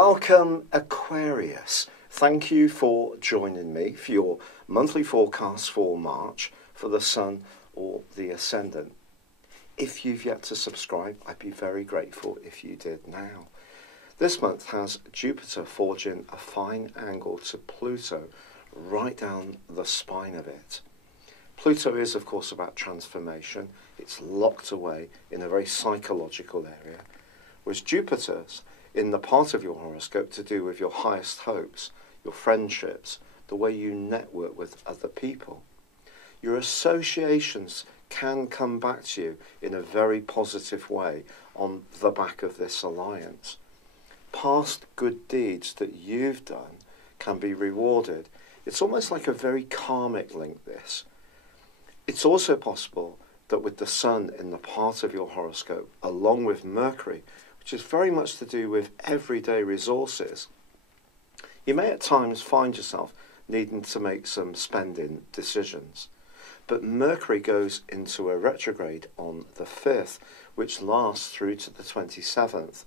Welcome, Aquarius. Thank you for joining me for your monthly forecast for March for the Sun or the Ascendant. If you've yet to subscribe, I'd be very grateful if you did now. This month has Jupiter forging a fine angle to Pluto right down the spine of it. Pluto is, of course, about transformation. It's locked away in a very psychological area, whereas Jupiter's in the part of your horoscope to do with your highest hopes, your friendships, the way you network with other people. Your associations can come back to you in a very positive way on the back of this alliance. Past good deeds that you've done can be rewarded. It's almost like a very karmic link, this. It's also possible that with the Sun in the part of your horoscope, along with Mercury, which is very much to do with everyday resources, you may at times find yourself needing to make some spending decisions. But Mercury goes into a retrograde on the 5th, which lasts through to the 27th.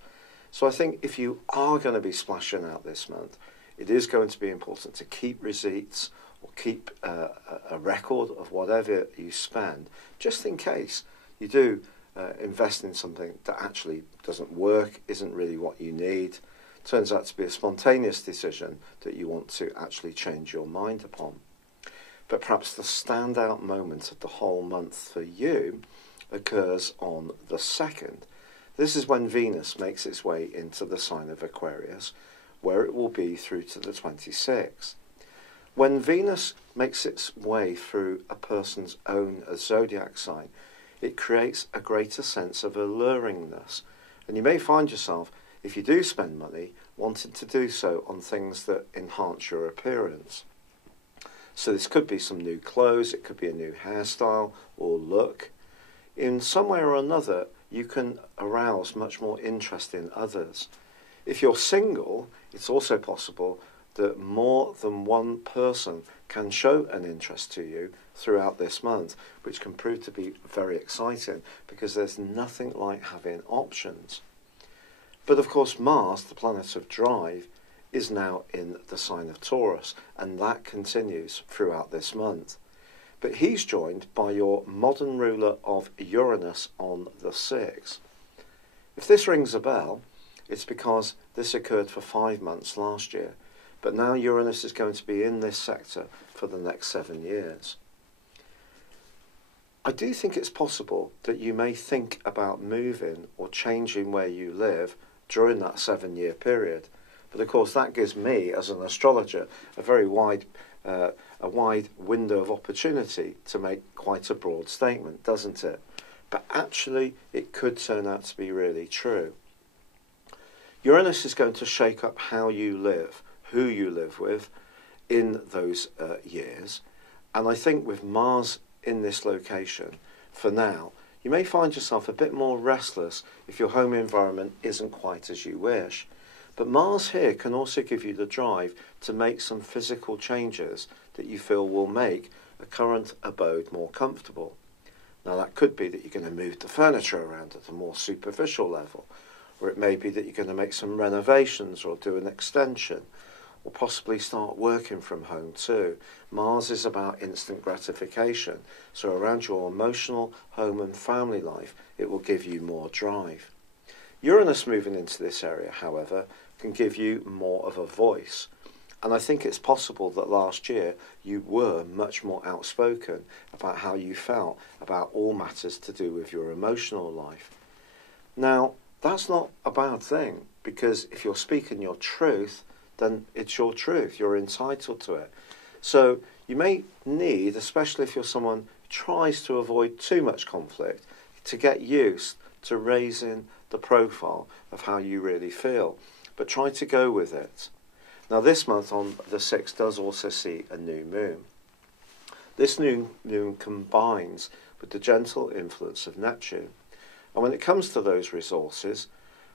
So I think if you are going to be splashing out this month, it is going to be important to keep receipts or keep a record of whatever you spend, just in case you do invest in something that actually doesn't work, isn't really what you need, turns out to be a spontaneous decision that you want to actually change your mind upon. But perhaps the standout moment of the whole month for you occurs on the 2nd. This is when Venus makes its way into the sign of Aquarius, where it will be through to the 26th. When Venus makes its way through a person's own zodiac sign, it creates a greater sense of alluringness. And you may find yourself, if you do spend money, wanting to do so on things that enhance your appearance. So this could be some new clothes, it could be a new hairstyle or look. In some way or another, you can arouse much more interest in others. If you're single, it's also possible that more than one person can show an interest to you throughout this month, which can prove to be very exciting because there's nothing like having options. But of course, Mars, the planet of drive, is now in the sign of Taurus, and that continues throughout this month. But he's joined by your modern ruler of Uranus on the 6th. If this rings a bell, it's because this occurred for 5 months last year, but now Uranus is going to be in this sector for the next 7 years. I do think it's possible that you may think about moving or changing where you live during that 7-year period. But of course that gives me, as an astrologer, a very wide window of opportunity to make quite a broad statement, doesn't it? But actually it could turn out to be really true. Uranus is going to shake up how you live, who you live with in those years. And I think with Mars in this location, for now, you may find yourself a bit more restless if your home environment isn't quite as you wish. But Mars here can also give you the drive to make some physical changes that you feel will make a current abode more comfortable. Now that could be that you're going to move the furniture around at a more superficial level, or it may be that you're going to make some renovations or do an extension, or possibly start working from home too. Mars is about instant gratification, so around your emotional home and family life, it will give you more drive. Uranus moving into this area, however, can give you more of a voice. And I think it's possible that last year you were much more outspoken about how you felt about all matters to do with your emotional life. Now, that's not a bad thing, because if you're speaking your truth, then it's your truth. You're entitled to it. So you may need, especially if you're someone who tries to avoid too much conflict, to get used to raising the profile of how you really feel. But try to go with it. Now this month on the 6th does also see a new moon. This new moon combines with the gentle influence of Neptune. And when it comes to those resources,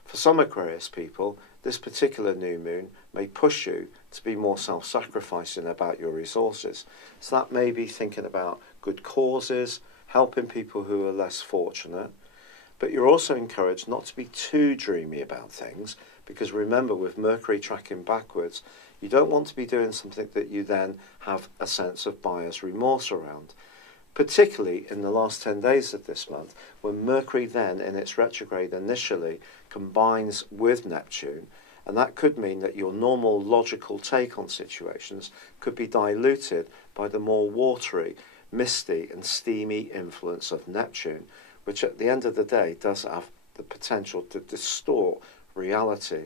for some Aquarius people, this particular new moon may push you to be more self-sacrificing about your resources. So that may be thinking about good causes, helping people who are less fortunate. But you're also encouraged not to be too dreamy about things, because remember, with Mercury tracking backwards, you don't want to be doing something that you then have a sense of buyer's remorse around. Particularly in the last 10 days of this month, when Mercury then, in its retrograde initially, combines with Neptune, and that could mean that your normal logical take on situations could be diluted by the more watery, misty and steamy influence of Neptune, which at the end of the day does have the potential to distort reality.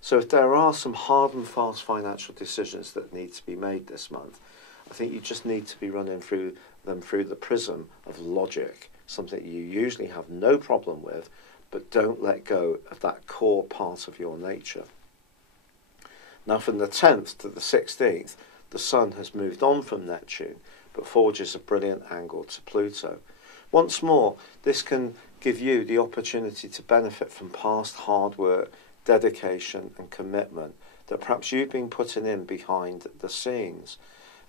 So if there are some hard and fast financial decisions that need to be made this month, I think you just need to be running through them through the prism of logic, something you usually have no problem with, but don't let go of that core part of your nature. Now from the 10th to the 16th, the Sun has moved on from Neptune, but forges a brilliant angle to Pluto. Once more, this can give you the opportunity to benefit from past hard work, dedication and commitment that perhaps you've been putting in behind the scenes.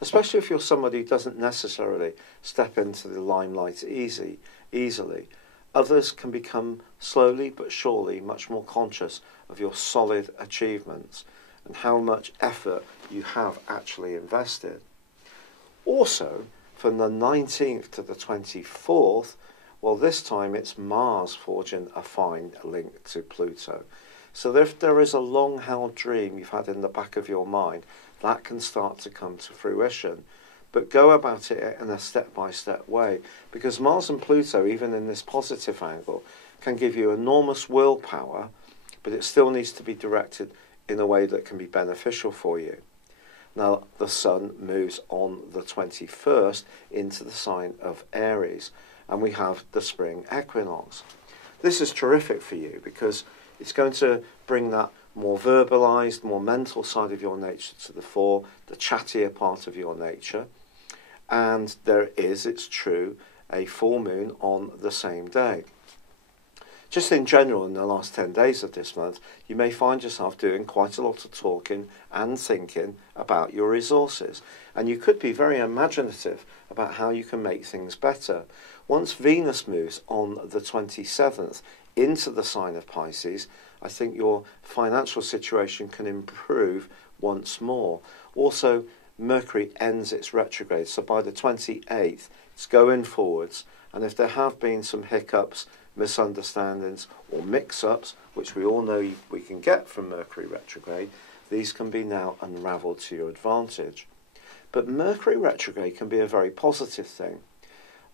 Especially if you're somebody who doesn't necessarily step into the limelight easily. Others can become slowly but surely much more conscious of your solid achievements and how much effort you have actually invested. Also, from the 19th to the 24th, well, this time it's Mars forging a fine link to Pluto. So if there is a long-held dream you've had in the back of your mind, that can start to come to fruition. But go about it in a step-by-step way, because Mars and Pluto, even in this positive angle, can give you enormous willpower, but it still needs to be directed in a way that can be beneficial for you. Now, the Sun moves on the 21st into the sign of Aries, and we have the spring equinox. This is terrific for you because it's going to bring that more verbalized, more mental side of your nature to the fore, the chattier part of your nature. And there is, it's true, a full moon on the same day. Just in general, in the last 10 days of this month, you may find yourself doing quite a lot of talking and thinking about your resources. And you could be very imaginative about how you can make things better. Once Venus moves on the 27th into the sign of Pisces, I think your financial situation can improve once more. Also, Mercury ends its retrograde, so by the 28th, it's going forwards. And if there have been some hiccups, misunderstandings or mix-ups, which we all know we can get from Mercury retrograde, these can be now unravelled to your advantage. But Mercury retrograde can be a very positive thing.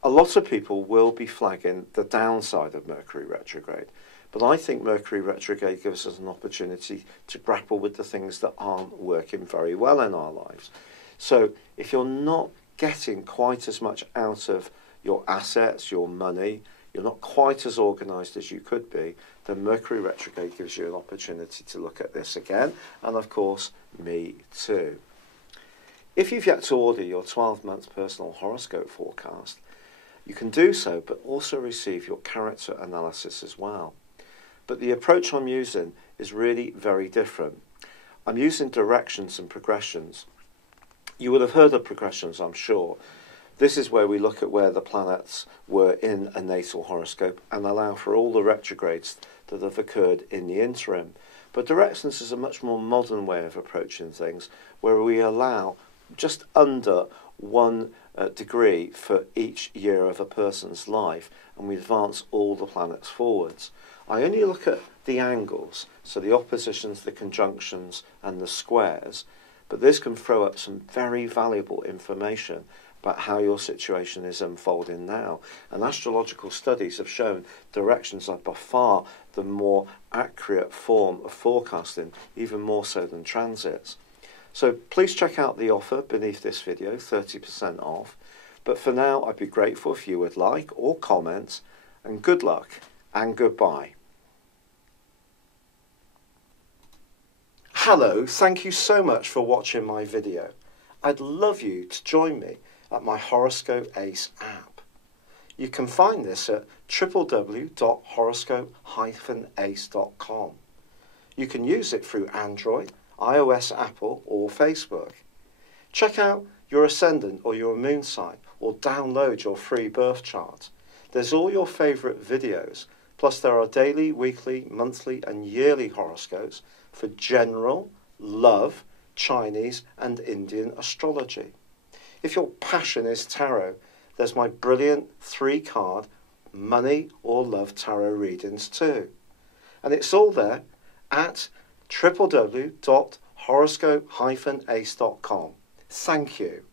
A lot of people will be flagging the downside of Mercury retrograde, but I think Mercury retrograde gives us an opportunity to grapple with the things that aren't working very well in our lives. So if you're not getting quite as much out of your assets, your money, you're not quite as organised as you could be, then Mercury retrograde gives you an opportunity to look at this again, and of course, me too. If you've yet to order your 12-month personal horoscope forecast, you can do so, but also receive your character analysis as well. But the approach I'm using is really very different. I'm using directions and progressions. You will have heard of progressions, I'm sure. This is where we look at where the planets were in a natal horoscope and allow for all the retrogrades that have occurred in the interim. But directions is a much more modern way of approaching things, where we allow just under 1 degree for each year of a person's life, and we advance all the planets forwards. I only look at the angles, so the oppositions, the conjunctions and the squares, but this can throw up some very valuable information about how your situation is unfolding now. And astrological studies have shown directions are by far the more accurate form of forecasting, even more so than transits. So please check out the offer beneath this video, 30% off. But for now, I'd be grateful if you would like or comment, and good luck and goodbye. Hello, thank you so much for watching my video. I'd love you to join me at my Horoscope Ace app. You can find this at www.horoscope-ace.com. You can use it through Android, iOS, Apple or Facebook. Check out your ascendant or your moon sign or download your free birth chart. There's all your favourite videos Plus there are daily, weekly, monthly and yearly horoscopes for general, love, Chinese and Indian astrology. If your passion is tarot, there's my brilliant 3-card money or love tarot readings too. And it's all there at www.horoscope-ace.com. Thank you.